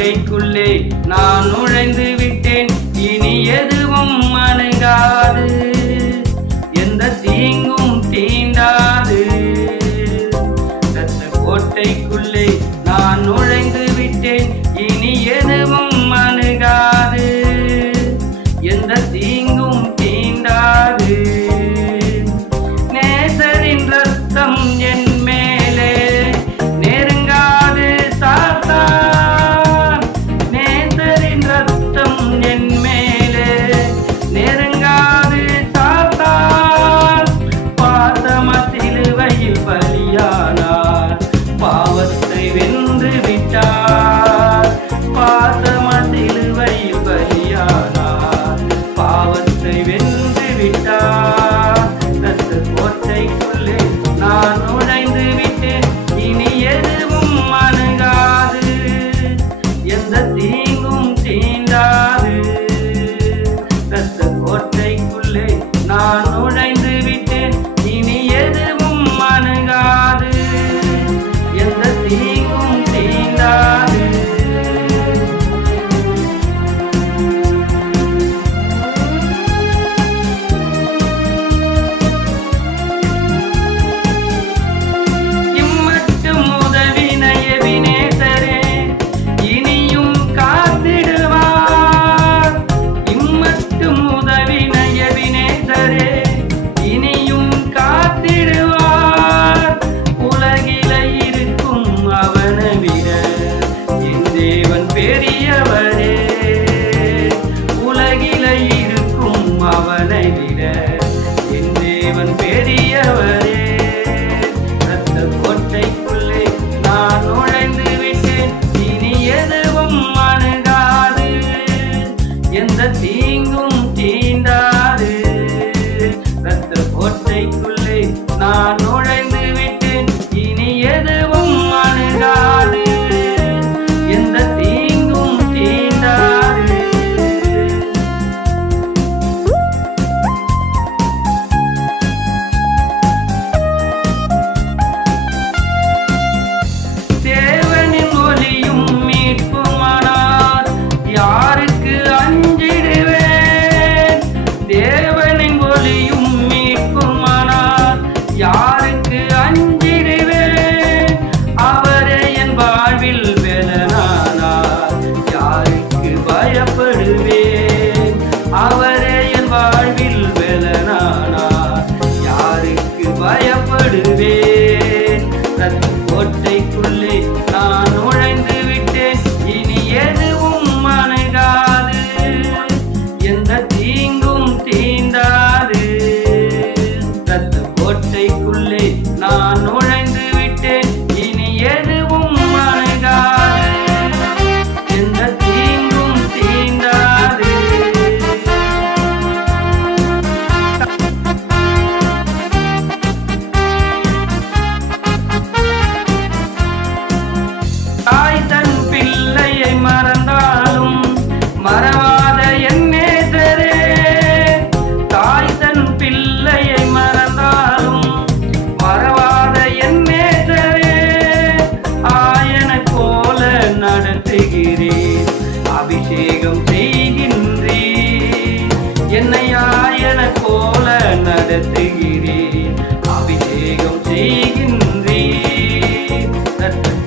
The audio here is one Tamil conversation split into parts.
கோட்டைக்குள்ளே நான் நுழைந்து தீங்கும் தீண்டாது. ரத்த போற்றைக்கும்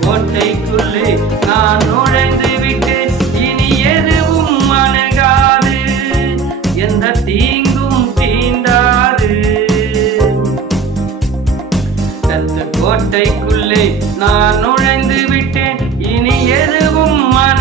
கோட்டைக்குள்ளே நான் இனி எதுவும் அணுகாது. எந்த தீங்கும் தீண்டாது. கோட்டைக்குள்ளே நான் நுழைந்து விட்டேன். இனி எதுவும் மன